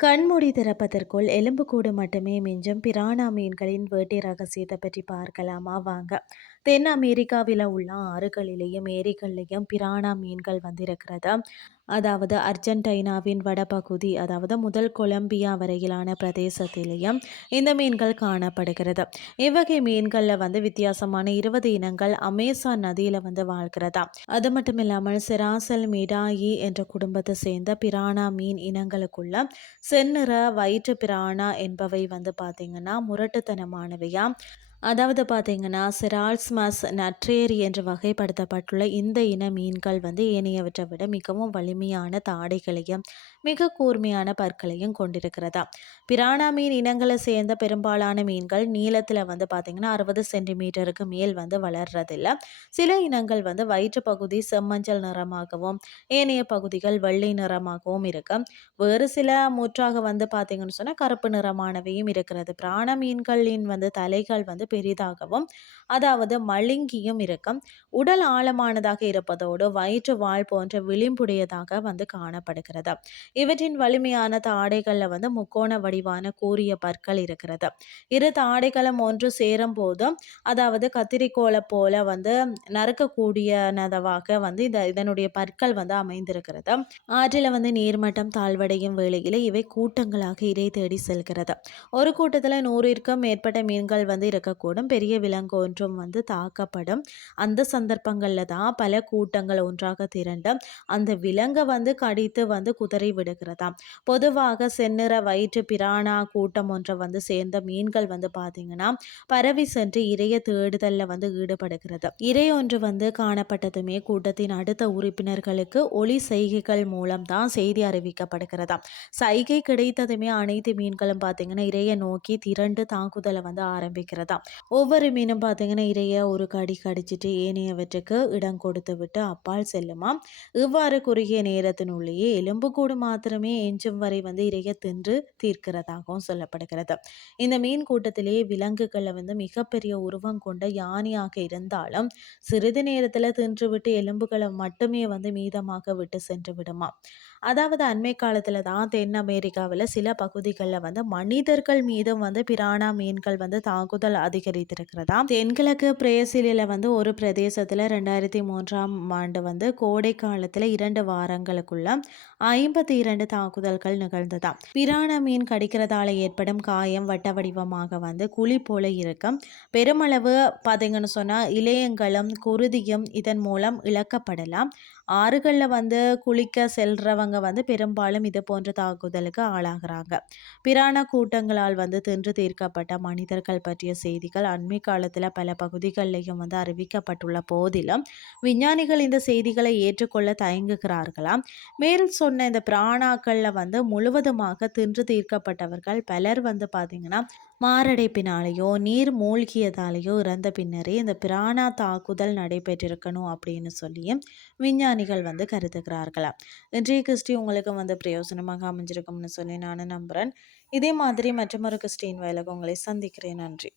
கண்மூடி திறப்பதற்குள் எலும்புக்கூடு மட்டுமே மிஞ்சும் பிரானா மீன்களின் வேட்டை ரகசியத்தை பற்றி பார்க்கலாமா? வாங்க. தென் அமெரிக்காவில் உள்ள ஆறுகளிலேயும் ஏரிகள்லேயும் பிரானா மீன்கள் வந்திருக்கிறது? அதாவது அர்ஜென்டைனாவின் வடபகுதி அதாவது முதல் கொலம்பியா வரையிலான பிரதேசத்திலேயும் இந்த மீன்கள் காணப்படுகிறது. இவ்வகை மீன்களில் வந்து வித்தியாசமான இருபது இனங்கள் அமேசான் நதியில் வந்து வாழ்கிறதா? அது மட்டும் இல்லாமல் சிராசல் மிடாயி என்ற குடும்பத்தை சேர்ந்த பிரானா மீன் இனங்களுக்குள்ள செந்நிற வயிற்று பிரானா என்பவை வந்து பார்த்திங்கன்னா முரட்டுத்தனமானவையா? அதாவது பார்த்தீங்கன்னா சிரால்ஸ்மஸ் நட்ரேரி என்று வகைப்படுத்தப்பட்டுள்ள இந்த இன மீன்கள் வந்து ஏனையவற்றை விட மிகவும் வலிமையான தாடைகளையும் மிக கூர்மையான பற்களையும் கொண்டிருக்கிறதா. பிரானா மீன் இனங்களை சேர்ந்த பெரும்பாலான மீன்கள் நீளத்தில் வந்து பார்த்திங்கன்னா அறுபது சென்டிமீட்டருக்கு மேல் வந்து வளர்றதில்ல. சில இனங்கள் வந்து வயிற்று பகுதி செம்மஞ்சள் நிறமாகவும் ஏனைய பகுதிகள் வெள்ளை நிறமாகவும் இருக்கும் வேறு சில முற்றாக வந்து பார்த்திங்கன்னு சொன்னால் கருப்பு நிறமானவையும் இருக்கிறது. பிராண மீன்களின் வந்து தலைகள் வந்து பெரிதாகவும் அதாவது மழுங்கியும் இருக்கும். உடல் ஆழமானதாக இருப்பதோடு வயிற்று வாழ் போன்ற விளிம்புடையதாக வந்து காணப்படுகிறது. இவற்றின் வலிமையான தாடைகளில் வந்து முக்கோண வடிவான கூறிய பற்கள் இருக்கிறது. இரு தாடைகளும் ஒன்று சேரும் போதும் அதாவது கத்திரிக்கோளை போல வந்து நறுக்கக்கூடியனதவாக வந்து இந்த இதனுடைய பற்கள் வந்து அமைந்திருக்கிறது. ஆற்றில் வந்து நீர்மட்டம் தாழ்வடையும் வேளையில் இவை கூட்டங்களாக இறை தேடி செல்கிறது. ஒரு கூட்டத்தில் நூறிற்கும் மேற்பட்ட மீன்கள் வந்து இருக்கக்கூடிய கூடும் பெரிய விலங்கு ஒன்றும் வந்து தாக்கப்படும். அந்த சந்தர்ப்பங்களில் தான் பல கூட்டங்கள் ஒன்றாக திரண்டு அந்த விலங்கை வந்து கடித்து வந்து குதறி விடுகிறதாம். பொதுவாக செந்நிற வயிற்று பிராணா கூட்டம் ஒன்றை வந்து சேர்ந்த மீன்கள் வந்து பார்த்தீங்கன்னா பரவி சென்று இறைய தேடுதலில் வந்து ஈடுபடுகிறது. இறை ஒன்று வந்து காணப்பட்டதுமே கூட்டத்தின் அடுத்த உறுப்பினர்களுக்கு ஒளி செய்கைகள் மூலம் தான் செய்தி அறிவிக்கப்படுகிறதாம். சைகை கிடைத்ததுமே அனைத்து மீன்களும் பார்த்தீங்கன்னா இறைய நோக்கி திரண்டு தாக்குதலை வந்து ஆரம்பிக்கிறதாம். ஒவ்வொரு மீனும் பார்த்தீங்கன்னா இறைய ஒரு கடி கடிச்சிட்டு ஏனையவற்றுக்கு இடம் கொடுத்து விட்டு அப்பால் செல்லுமா? இவ்வாறு குறுகிய நேரத்தினுள்ளேயே எலும்புக்கூடு மாத்திரமே எஞ்சும் வரை வந்து இறைய தின்று தீர்க்கிறதாகவும் சொல்லப்படுகிறது. இந்த மீன் கூட்டத்திலேயே விலங்குகளை வந்து மிகப்பெரிய உருவம் கொண்ட யானையாக இருந்தாலும் சிறிது நேரத்தில் தின்றுவிட்டு எலும்புகளை மட்டுமே வந்து மீதமாக விட்டு சென்று விடுமா? அதாவது அண்மை காலத்தில் தான் தென் அமெரிக்காவில் சில பகுதிகளில் வந்து மனிதர்கள் மீதும் வந்து பிரானா மீன்கள் வந்து தாக்குதல் அதிகரித்திருக்கிறதா தென்கிழக்கு பிரேசிலில் வந்து ஒரு பிரதேசத்தில் ரெண்டாயிரத்தி மூன்றாம் ஆண்டு வந்து கோடை காலத்தில் இரண்டு வாரங்களுக்குள்ள ஐம்பத்தி இரண்டு தாக்குதல்கள் நிகழ்ந்ததாம். பிரான மீன் கடிக்கிறதால ஏற்படும் காயம் வட்ட வடிவமாக வந்து குழி போல இருக்கும் பெருமளவு பார்த்தீங்கன்னு சொன்னால் இளையங்களும் குருதியும் இதன் மூலம் இழக்கப்படலாம். ஆறுகளில் வந்து குளிக்க செல்றவங்க வந்து பெரும்பாலும் இது போன்ற தாக்குதலுக்கு ஆளாகிறாங்க. பிரான கூட்டங்களால் வந்து தின்று தீர்க்கப்பட்ட மனிதர்கள் பற்றிய செய்தி செய்திகள் அண்மை காலத்தில் பல பகுதிகளிலையும் வந்து அறிவிக்கப்பட்டுள்ள போதிலும் விஞ்ஞானிகள் இந்த செய்திகளை ஏற்றுக்கொள்ள தயங்குகிறார்களாம். மேல் சொன்ன இந்த பிராணாக்களில் வந்து முழுவதுமாக தின்று தீர்க்கப்பட்டவர்கள் பலர் வந்து பார்த்திங்கன்னா மாரடைப்பினாலேயோ நீர் மூழ்கியதாலேயோ இறந்த பின்னரே இந்த பிராணா தாக்குதல் நடைபெற்றிருக்கணும் அப்படின்னு சொல்லியும் விஞ்ஞானிகள் வந்து கருதுகிறார்களாம். இன்றைய கிறிஸ்டி உங்களுக்கு வந்து பிரயோஜனமாக அமைஞ்சிருக்கும்னு சொல்லி நான் நம்புகிறேன் இதே மாதிரி மற்றொரு கிறிஸ்டின் வயலுக்கு உங்களை சந்திக்கிறேன். நன்றி.